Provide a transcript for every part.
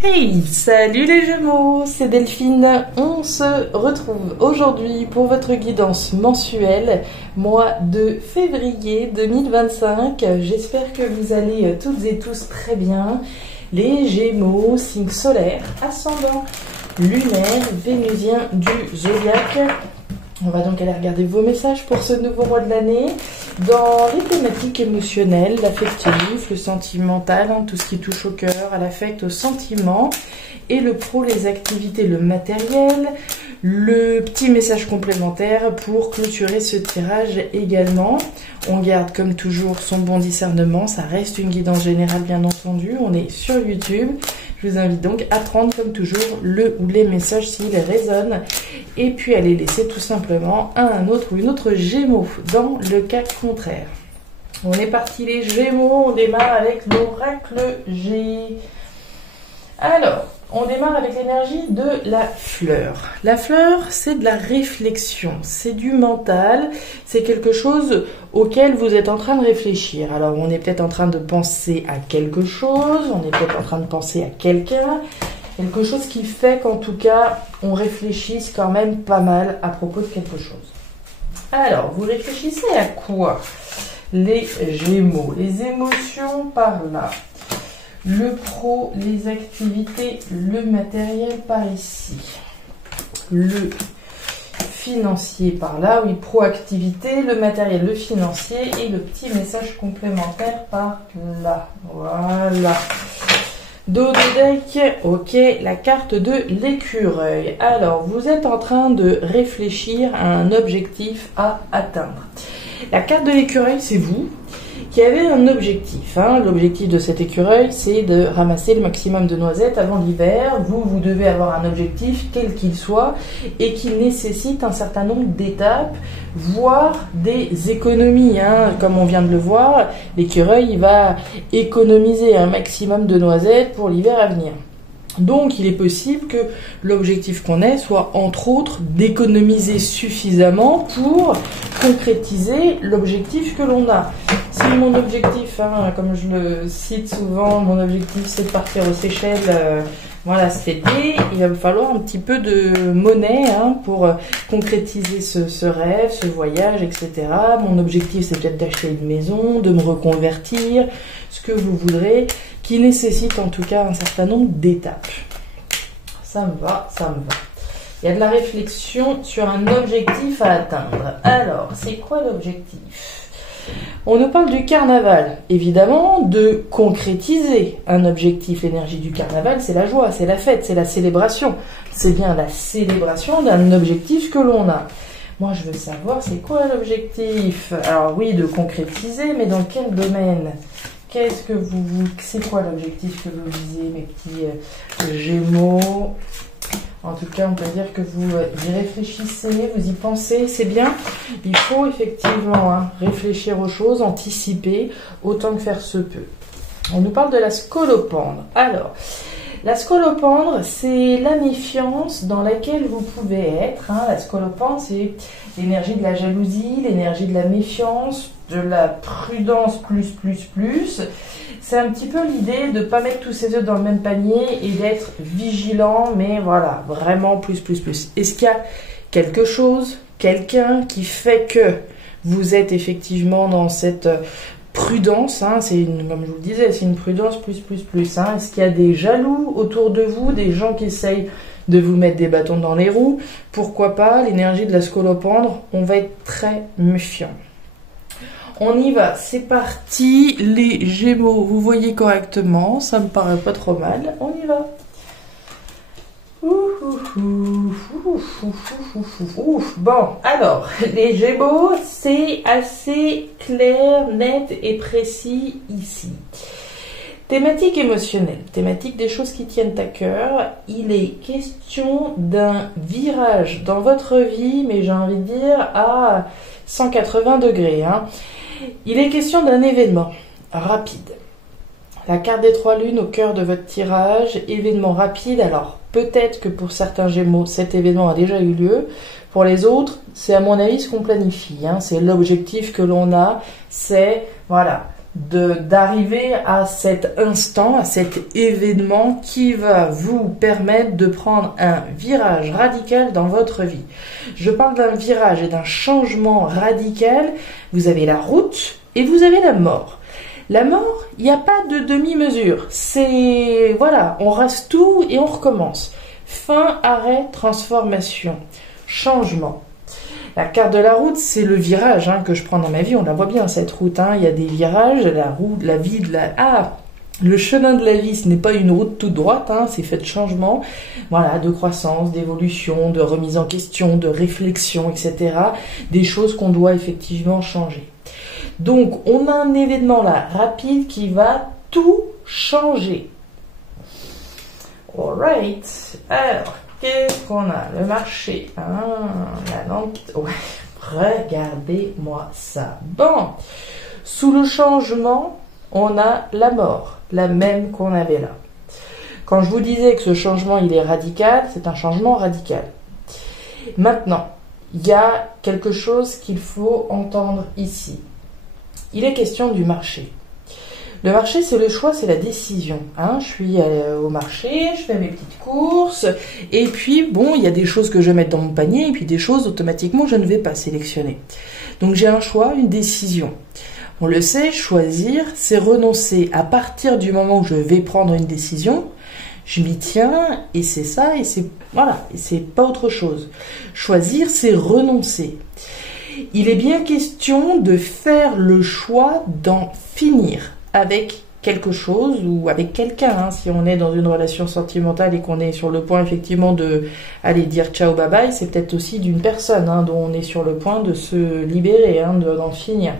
Hey, salut les Gémeaux, c'est Delphine. On se retrouve aujourd'hui pour votre guidance mensuelle, mois de février 2025. J'espère que vous allez toutes et tous très bien. Les Gémeaux, signe solaire, ascendant lunaire, vénusien du zodiaque. On va donc aller regarder vos messages pour ce nouveau mois de l'année. Dans les thématiques émotionnelles, l'affectif, le sentimental, tout ce qui touche au cœur, à l'affect, au sentiment, et le pro, les activités, le matériel, le petit message complémentaire pour clôturer ce tirage également. On garde comme toujours son bon discernement, ça reste une guidance générale bien entendu, on est sur YouTube. Je vous invite donc à prendre comme toujours le ou les messages s'ils résonnent et puis à les laisser tout simplement à un autre ou une autre Gémeaux dans le cas contraire. On est parti les Gémeaux, on démarre avec l'oracle G. Alors, on démarre avec l'énergie de la fleur. La fleur, c'est de la réflexion, c'est du mental, c'est quelque chose auquel vous êtes en train de réfléchir. Alors, on est peut-être en train de penser à quelque chose, on est peut-être en train de penser à quelqu'un, quelque chose qui fait qu'en tout cas, on réfléchisse quand même pas mal à propos de quelque chose. Alors, vous réfléchissez à quoi, les Gémeaux? Les émotions par là. Le pro, les activités, le matériel par ici. Le financier par là, oui, proactivité, le matériel, le financier et le petit message complémentaire par là. Voilà. Dos de deck, ok, la carte de l'écureuil. Alors, vous êtes en train de réfléchir à un objectif à atteindre. La carte de l'écureuil, c'est vous qui avez un objectif. L'objectif de cet écureuil, c'est de ramasser le maximum de noisettes avant l'hiver. Vous devez avoir un objectif, quel qu'il soit, et qui nécessite un certain nombre d'étapes, voire des économies. Comme on vient de le voir, l'écureuil il va économiser un maximum de noisettes pour l'hiver à venir. Donc, il est possible que l'objectif qu'on ait soit, entre autres, d'économiser suffisamment pour concrétiser l'objectif que l'on a. Si mon objectif, comme je le cite souvent, mon objectif c'est de partir aux Seychelles cet été, il va me falloir un petit peu de monnaie pour concrétiser ce rêve, ce voyage, etc. Mon objectif c'est peut-être d'acheter une maison, de me reconvertir, ce que vous voudrez, qui nécessite en tout cas un certain nombre d'étapes. Ça me va, ça me va. Il y a de la réflexion sur un objectif à atteindre. Alors, c'est quoi l'objectif ? On nous parle du carnaval, évidemment, de concrétiser un objectif. L'énergie du carnaval, c'est la joie, c'est la fête, c'est la célébration. C'est bien la célébration d'un objectif que l'on a. Moi, je veux savoir, c'est quoi l'objectif? Alors oui, de concrétiser, mais dans quel domaine? Qu'est-ce que c'est quoi l'objectif que vous visez, mes petits Gémeaux? En tout cas, on peut dire que vous y réfléchissez, vous y pensez, c'est bien. Il faut effectivement réfléchir aux choses, anticiper, autant que faire se peut. On nous parle de la scolopendre. Alors, la scolopendre, c'est la méfiance dans laquelle vous pouvez être. La scolopendre, c'est l'énergie de la jalousie, l'énergie de la méfiance, de la prudence plus. C'est un petit peu l'idée de ne pas mettre tous ses œufs dans le même panier et d'être vigilant, mais voilà, vraiment plus. Est-ce qu'il y a quelque chose, quelqu'un qui fait que vous êtes effectivement dans cette prudence, comme je vous le disais, c'est une prudence plus. Est-ce qu'il y a des jaloux autour de vous, des gens qui essayent de vous mettre des bâtons dans les roues? Pourquoi pas, l'énergie de la scolopendre, on va être très méfiant. On y va, c'est parti, les Gémeaux, vous voyez correctement, ça me paraît pas trop mal, on y va. Bon, alors, les Gémeaux, c'est assez clair, net et précis ici. Thématique émotionnelle, thématique des choses qui tiennent à cœur, il est question d'un virage dans votre vie, mais j'ai envie de dire à 180 degrés. Il est question d'un événement rapide. La carte des 3 lunes au cœur de votre tirage, événement rapide. Alors peut-être que pour certains Gémeaux, cet événement a déjà eu lieu. Pour les autres, c'est à mon avis ce qu'on planifie. C'est l'objectif que l'on a, c'est d'arriver à cet instant, à cet événement qui va vous permettre de prendre un virage radical dans votre vie. Je parle d'un virage et d'un changement radical. Vous avez la route et vous avez la mort. La mort, il n'y a pas de demi-mesure. C'est, voilà, on rase tout et on recommence. Fin, arrêt, transformation, changement. La carte de la route, c'est le virage que je prends dans ma vie. On la voit bien, cette route. Il y a des virages, la route, la vie, le chemin de la vie, ce n'est pas une route toute droite. C'est fait de changements, voilà, de croissance, d'évolution, de remise en question, de réflexion, etc. Des choses qu'on doit effectivement changer. Donc, on a un événement là, rapide, qui va tout changer. Alright. Alors, qu'est-ce qu'on a? Le marché. La lampe. Ouais, regardez-moi ça. Bon. Sous le changement, on a la mort. La même qu'on avait là. Quand je vous disais que ce changement, il est radical, c'est un changement radical. Maintenant, il y a quelque chose qu'il faut entendre ici. Il est question du marché. Le marché, c'est le choix, c'est la décision. Je suis au marché, je fais mes petites courses, et puis, bon, il y a des choses que je vais mettre dans mon panier, et puis des choses, automatiquement, je ne vais pas sélectionner. Donc, j'ai un choix, une décision. On le sait, choisir, c'est renoncer. À partir du moment où je vais prendre une décision, je m'y tiens, et c'est ça, et c'est, voilà, et c'est pas autre chose. Choisir, c'est renoncer. Il est bien question de faire le choix d'en finir avec quelque chose ou avec quelqu'un. Si on est dans une relation sentimentale et qu'on est sur le point effectivement de aller dire ciao bye bye, c'est peut-être aussi d'une personne dont on est sur le point de se libérer, d'en finir.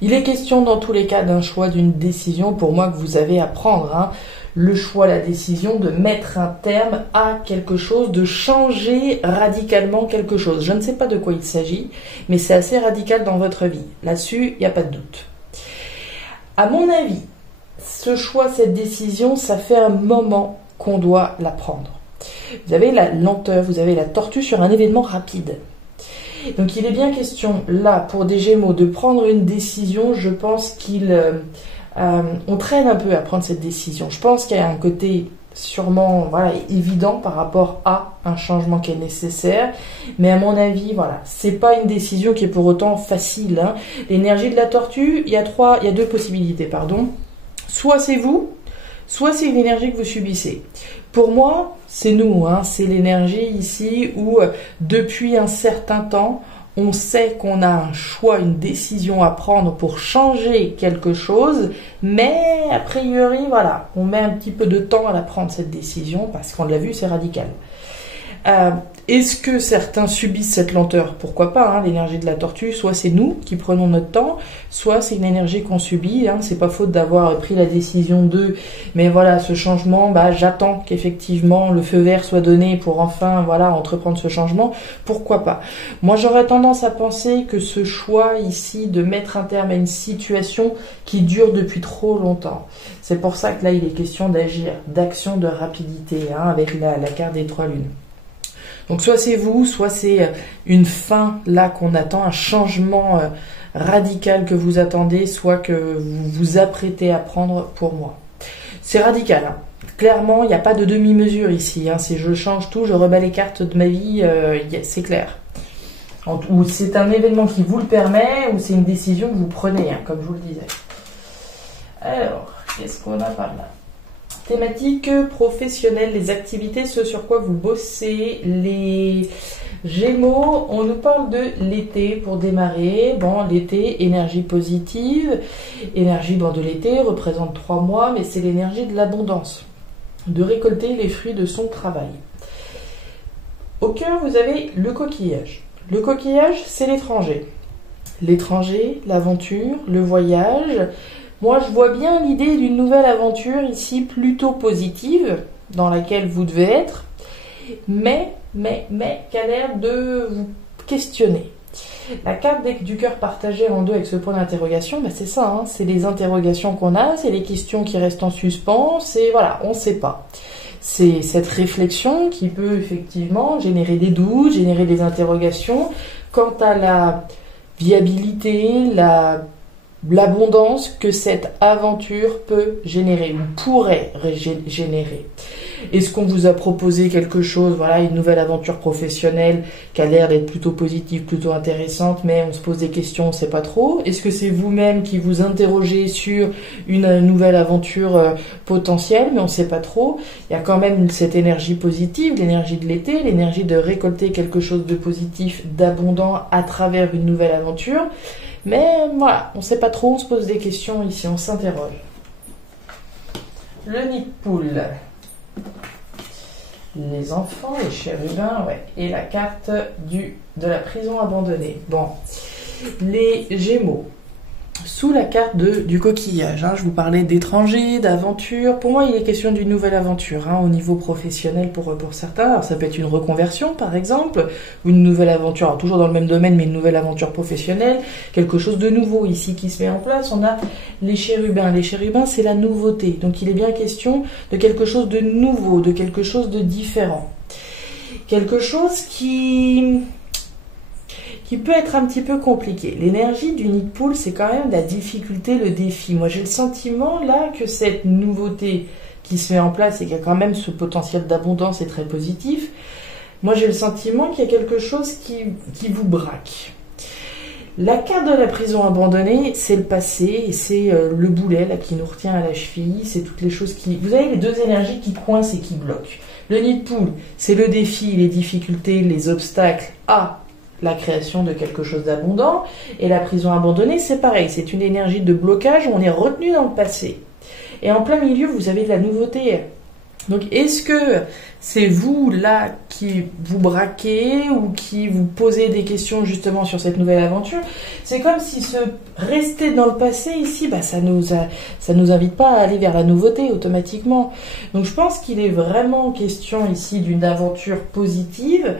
Il est question dans tous les cas d'un choix, d'une décision pour moi que vous avez à prendre. Le choix, la décision de mettre un terme à quelque chose, de changer radicalement quelque chose. Je ne sais pas de quoi il s'agit, mais c'est assez radical dans votre vie. Là-dessus, il n'y a pas de doute. À mon avis, ce choix, cette décision, ça fait un moment qu'on doit la prendre. Vous avez la lenteur, vous avez la tortue sur un événement rapide. Donc il est bien question, là, pour des Gémeaux, de prendre une décision. Je pense on traîne un peu à prendre cette décision. Je pense qu'il y a un côté sûrement évident par rapport à un changement qui est nécessaire. Mais à mon avis, c'est pas une décision qui est pour autant facile. L'énergie de la tortue, il y a deux possibilités, pardon. Soit c'est vous, soit c'est une énergie que vous subissez. Pour moi, c'est nous, c'est l'énergie ici où depuis un certain temps, on sait qu'on a un choix, une décision à prendre pour changer quelque chose, mais a priori, on met un petit peu de temps à la prendre cette décision parce qu'on l'a vu, c'est radical. Est-ce que certains subissent cette lenteur? Pourquoi pas, l'énergie de la tortue, soit c'est nous qui prenons notre temps, soit c'est une énergie qu'on subit, c'est pas faute d'avoir pris la décision mais ce changement, j'attends qu'effectivement le feu vert soit donné pour enfin, entreprendre ce changement, pourquoi pas. Moi j'aurais tendance à penser que ce choix ici de mettre un terme à une situation qui dure depuis trop longtemps, c'est pour ça que là il est question d'agir, d'action, de rapidité, avec la carte des 3 lunes. Donc soit c'est vous, soit c'est une fin là qu'on attend, un changement radical que vous attendez, soit que vous vous apprêtez à prendre pour moi. C'est radical. Clairement, il n'y a pas de demi-mesure ici. Si je change tout, je rebats les cartes de ma vie, c'est clair. Ou c'est un événement qui vous le permet, ou c'est une décision que vous prenez, comme je vous le disais. Alors, qu'est-ce qu'on a par là ? Thématique professionnelle, les activités, ce sur quoi vous bossez, les Gémeaux, on nous parle de l'été pour démarrer. Bon, l'été, énergie positive, énergie de l'été représente 3 mois, mais c'est l'énergie de l'abondance, de récolter les fruits de son travail. Au cœur, vous avez le coquillage. Le coquillage, c'est l'étranger. L'étranger, l'aventure, le voyage. Moi, je vois bien l'idée d'une nouvelle aventure ici, plutôt positive, dans laquelle vous devez être, mais qui a l'air de vous questionner. La carte du cœur partagé en deux avec ce point d'interrogation, c'est ça, c'est les interrogations qu'on a, c'est les questions qui restent en suspens, c'est on ne sait pas. C'est cette réflexion qui peut effectivement générer des doutes, générer des interrogations quant à la viabilité, la l'abondance que cette aventure peut générer ou pourrait générer. Est-ce qu'on vous a proposé quelque chose, voilà, une nouvelle aventure professionnelle qui a l'air d'être plutôt positive, plutôt intéressante, mais on se pose des questions, on ne sait pas trop. Est-ce que c'est vous-même qui vous interrogez sur une nouvelle aventure potentielle, mais on ne sait pas trop. Il y a quand même cette énergie positive, l'énergie de l'été, l'énergie de récolter quelque chose de positif, d'abondant à travers une nouvelle aventure. Mais voilà, on ne sait pas trop, on se pose des questions ici, on s'interroge. Le nid de poule. Les enfants, les chérubins, ouais. Et la carte de la prison abandonnée. Bon, les Gémeaux. Sous la carte du coquillage, je vous parlais d'étrangers, d'aventures. Pour moi, il est question d'une nouvelle aventure au niveau professionnel pour certains. Alors, ça peut être une reconversion, par exemple, ou une nouvelle aventure, alors, toujours dans le même domaine, mais une nouvelle aventure professionnelle, quelque chose de nouveau ici qui se met en place. On a les chérubins. Les chérubins, c'est la nouveauté. Donc, il est bien question de quelque chose de nouveau, de quelque chose de différent. Quelque chose qui peut être un petit peu compliqué. L'énergie du nid de poule, c'est quand même la difficulté, le défi. Moi, j'ai le sentiment, là, que cette nouveauté qui se met en place et qu'il y a quand même ce potentiel d'abondance est très positif, moi, j'ai le sentiment qu'il y a quelque chose qui vous braque. La carte de la prison abandonnée, c'est le passé et c'est le boulet là qui nous retient à la cheville. C'est toutes les choses qui... Vous avez les deux énergies qui coincent et qui bloquent. Le nid de poule, c'est le défi, les difficultés, les obstacles à la création de quelque chose d'abondant. Et la prison abandonnée, c'est pareil. C'est une énergie de blocage où on est retenu dans le passé. Et en plein milieu, vous avez de la nouveauté. Donc, est-ce que c'est vous, là, qui vous braquez ou qui vous posez des questions, justement, sur cette nouvelle aventure? C'est comme si se rester dans le passé, ici, ça nous invite pas à aller vers la nouveauté, automatiquement. Donc, je pense qu'il est vraiment question, ici, d'une aventure positive,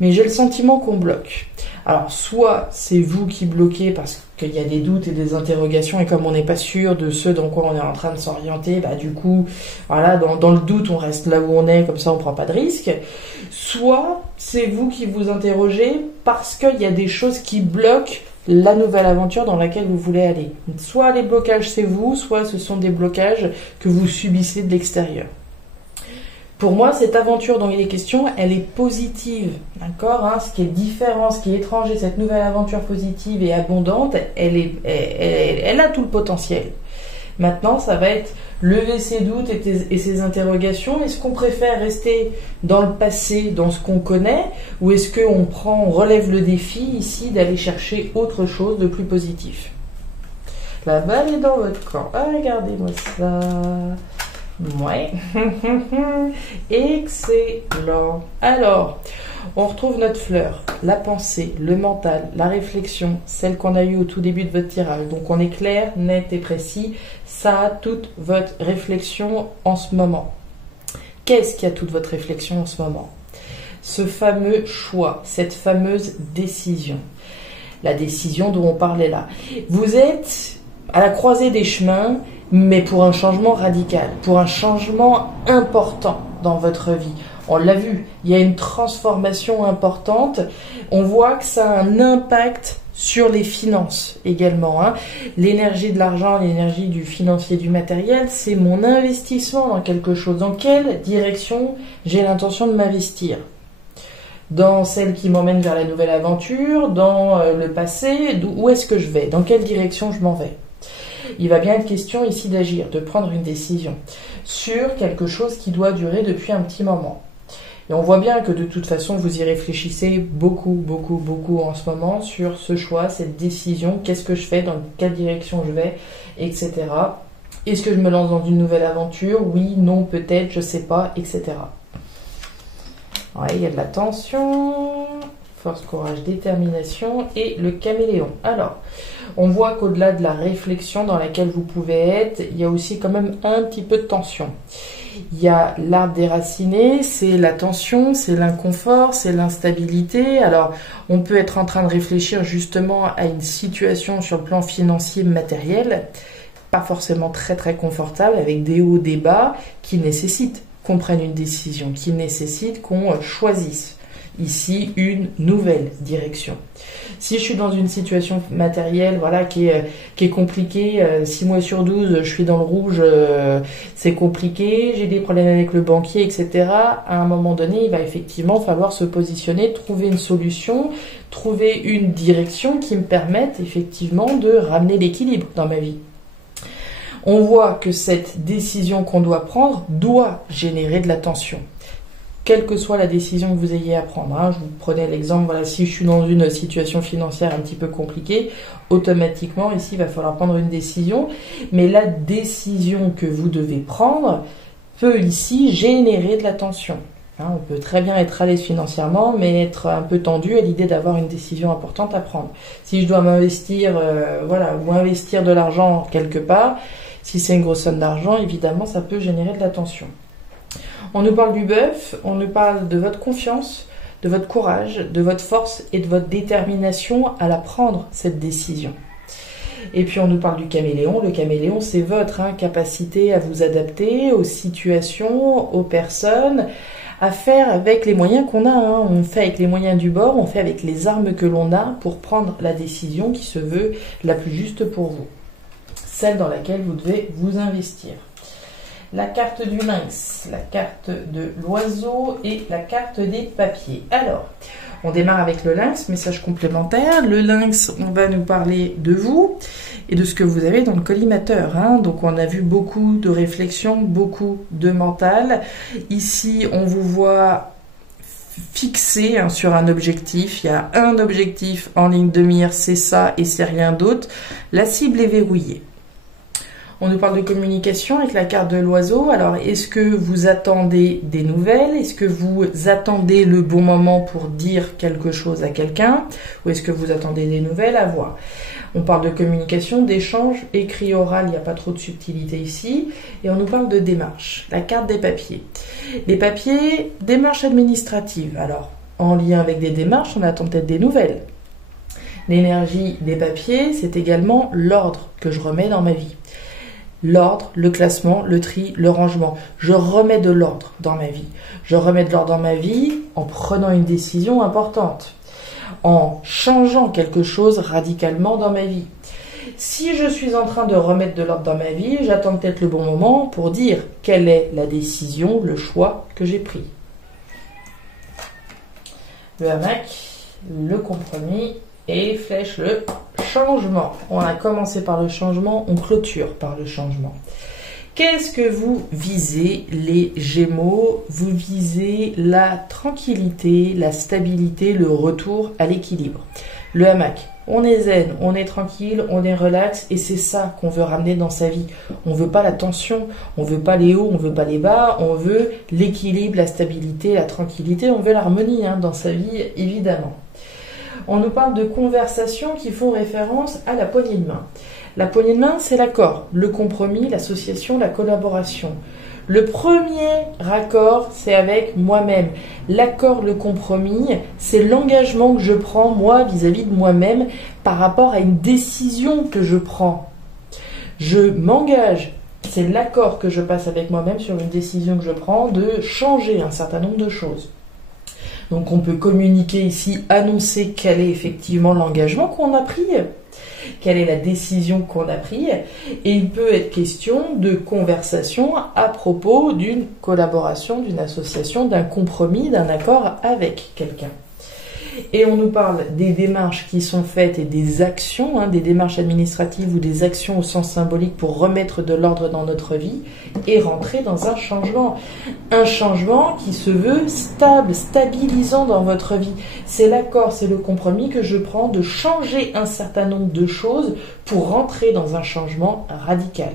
mais j'ai le sentiment qu'on bloque. Alors, soit c'est vous qui bloquez parce qu'il y a des doutes et des interrogations, et comme on n'est pas sûr de ce dans quoi on est en train de s'orienter, du coup, voilà, dans le doute, on reste là où on est, comme ça on prend pas de risque. Soit c'est vous qui vous interrogez parce qu'il y a des choses qui bloquent la nouvelle aventure dans laquelle vous voulez aller. Soit les blocages c'est vous, soit ce sont des blocages que vous subissez de l'extérieur. Pour moi, cette aventure dont il est question, elle est positive, d'accord, ce qui est différent, ce qui est étranger, cette nouvelle aventure positive et abondante, elle a tout le potentiel. Maintenant, ça va être lever ses doutes et ses interrogations. Est-ce qu'on préfère rester dans le passé, dans ce qu'on connaît, ou est-ce qu'on relève le défi ici d'aller chercher autre chose de plus positif? La balle est dans votre camp. Ah, regardez-moi ça. Ouais, excellent. Alors, on retrouve notre fleur, la pensée, le mental, la réflexion, celle qu'on a eue au tout début de votre tirage. Donc on est clair, net et précis, ça a toute votre réflexion en ce moment. Qu'est-ce qui a toute votre réflexion en ce moment? Ce fameux choix, cette fameuse décision. La décision dont on parlait là. Vous êtes à la croisée des chemins, mais pour un changement radical, pour un changement important dans votre vie. On l'a vu, il y a une transformation importante. On voit que ça a un impact sur les finances également. L'énergie de l'argent, l'énergie du financier, du matériel, c'est mon investissement dans quelque chose. Dans quelle direction j'ai l'intention de m'investir? Dans celle qui m'emmène vers la nouvelle aventure, dans le passé, où est-ce que je vais? Dans quelle direction je m'en vais? Il va bien être question ici d'agir, de prendre une décision sur quelque chose qui doit durer depuis un petit moment. Et on voit bien que de toute façon, vous y réfléchissez beaucoup en ce moment sur ce choix, cette décision, qu'est-ce que je fais, dans quelle direction je vais, etc. Est-ce que je me lance dans une nouvelle aventure? Oui, non, peut-être, je sais pas, etc. Ouais, il y a de la tension, force, courage, détermination et le caméléon. Alors, on voit qu'au-delà de la réflexion dans laquelle vous pouvez être, il y a aussi quand même un petit peu de tension. Il y a l'arbre déraciné, c'est la tension, c'est l'inconfort, c'est l'instabilité. Alors, on peut être en train de réfléchir justement à une situation sur le plan financier matériel, pas forcément très confortable, avec des hauts, des bas, qui nécessitent qu'on prenne une décision, qui nécessitent qu'on choisisse. ici une nouvelle direction. Si je suis dans une situation matérielle, voilà, qui est compliquée, 6 mois sur 12, je suis dans le rouge, c'est compliqué, j'ai des problèmes avec le banquier, etc. À un moment donné, il va effectivement falloir se positionner, trouver une solution, trouver une direction qui me permette effectivement de ramener l'équilibre dans ma vie. On voit que cette décision qu'on doit prendre doit générer de la tension. Quelle que soit la décision que vous ayez à prendre. Je vous prenais l'exemple, voilà, si je suis dans une situation financière un petit peu compliquée, automatiquement, ici, il va falloir prendre une décision. Mais la décision que vous devez prendre peut ici générer de la tension. On peut très bien être à l'aise financièrement, mais être un peu tendu à l'idée d'avoir une décision importante à prendre. Si je dois m'investir, ou investir de l'argent quelque part, si c'est une grosse somme d'argent, évidemment, ça peut générer de la tension. On nous parle du bœuf, on nous parle de votre confiance, de votre courage, de votre force et de votre détermination à la prendre, cette décision. Et puis on nous parle du caméléon. Le caméléon, c'est votre capacité à vous adapter aux situations, aux personnes, à faire avec les moyens qu'on a. On fait avec les moyens du bord, on fait avec les armes que l'on a pour prendre la décision qui se veut la plus juste pour vous. Celle dans laquelle vous devez vous investir. La carte du lynx, la carte de l'oiseau et la carte des papiers. Alors, on démarre avec le lynx, message complémentaire. Le lynx, on va nous parler de vous et de ce que vous avez dans le collimateur. Donc, on a vu beaucoup de réflexion, beaucoup de mental. Ici, on vous voit fixé sur un objectif. Il y a un objectif en ligne de mire, c'est ça et c'est rien d'autre. La cible est verrouillée. On nous parle de communication avec la carte de l'oiseau. Alors, est-ce que vous attendez des nouvelles? Est-ce que vous attendez le bon moment pour dire quelque chose à quelqu'un? Ou est-ce que vous attendez des nouvelles à voir? On parle de communication, d'échange, écrit, oral, il n'y a pas trop de subtilité ici. Et on nous parle de démarche, la carte des papiers. Les papiers, démarche administrative. Alors, en lien avec des démarches, on attend peut-être des nouvelles. L'énergie des papiers, c'est également l'ordre que je remets dans ma vie. L'ordre, le classement, le tri, le rangement. Je remets de l'ordre dans ma vie. Je remets de l'ordre dans ma vie en prenant une décision importante, en changeant quelque chose radicalement dans ma vie. Si je suis en train de remettre de l'ordre dans ma vie, j'attends peut-être le bon moment pour dire quelle est la décision, le choix que j'ai pris. Le hamac, le compromis et flèche le changement. On a commencé par le changement, on clôture par le changement. Qu'est-ce que vous visez, les Gémeaux? Vous visez la tranquillité, la stabilité, le retour à l'équilibre. Le hamac, on est zen, on est tranquille, on est relax et c'est ça qu'on veut ramener dans sa vie. On veut pas la tension, on veut pas les hauts, on veut pas les bas, on veut l'équilibre, la stabilité, la tranquillité, on veut l'harmonie dans sa vie évidemment. On nous parle de conversations qui font référence à la poignée de main. La poignée de main, c'est l'accord, le compromis, l'association, la collaboration. Le premier raccord, c'est avec moi-même. L'accord, le compromis, c'est l'engagement que je prends, moi, vis-à-vis de moi-même, par rapport à une décision que je prends. Je m'engage, c'est l'accord que je passe avec moi-même sur une décision que je prends de changer un certain nombre de choses. Donc on peut communiquer ici, annoncer quel est effectivement l'engagement qu'on a pris, quelle est la décision qu'on a prise, et il peut être question de conversation à propos d'une collaboration, d'une association, d'un compromis, d'un accord avec quelqu'un. Et on nous parle des démarches qui sont faites et des actions, des démarches administratives ou des actions au sens symbolique pour remettre de l'ordre dans notre vie et rentrer dans un changement. Un changement qui se veut stable, stabilisant dans votre vie. C'est l'accord, c'est le compromis que je prends de changer un certain nombre de choses pour rentrer dans un changement radical.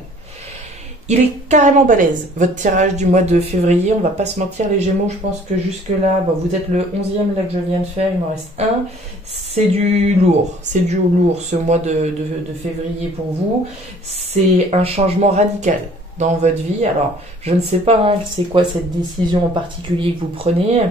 Il est carrément balèze, votre tirage du mois de février. On va pas se mentir, les Gémeaux, je pense que jusque-là, vous êtes le 11e là que je viens de faire, il m'en reste un. C'est du lourd ce mois de février pour vous. C'est un changement radical dans votre vie. Alors, je ne sais pas c'est quoi cette décision en particulier que vous prenez.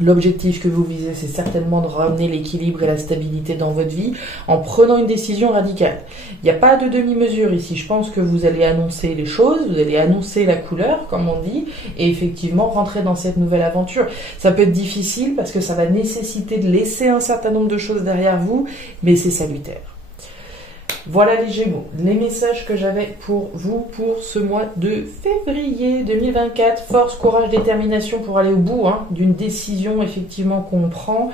L'objectif que vous visez, c'est certainement de ramener l'équilibre et la stabilité dans votre vie en prenant une décision radicale. Il n'y a pas de demi-mesure ici. Je pense que vous allez annoncer les choses, vous allez annoncer la couleur, comme on dit, et effectivement rentrer dans cette nouvelle aventure. Ça peut être difficile parce que ça va nécessiter de laisser un certain nombre de choses derrière vous, mais c'est salutaire. Voilà les Gémeaux, les messages que j'avais pour vous pour ce mois de février 2024. Force, courage, détermination pour aller au bout d'une décision effectivement qu'on prend.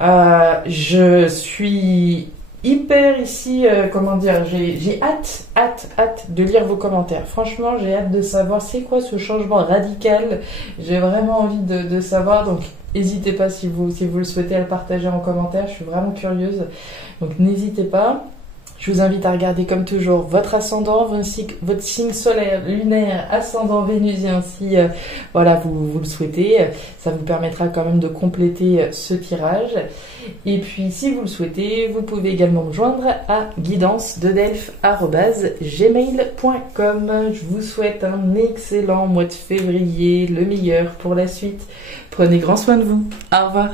Je suis hyper ici, j'ai hâte de lire vos commentaires. Franchement, j'ai hâte de savoir c'est quoi ce changement radical. J'ai vraiment envie de savoir, donc n'hésitez pas si vous le souhaitez à le partager en commentaire. Je suis vraiment curieuse, donc n'hésitez pas. Je vous invite à regarder comme toujours votre ascendant, votre signe solaire, lunaire, ascendant vénusien si vous le souhaitez. Ça vous permettra quand même de compléter ce tirage. Et puis si vous le souhaitez, vous pouvez également me joindre à guidance-de-delphes@gmail.com. Je vous souhaite un excellent mois de février, le meilleur pour la suite. Prenez grand soin de vous. Au revoir.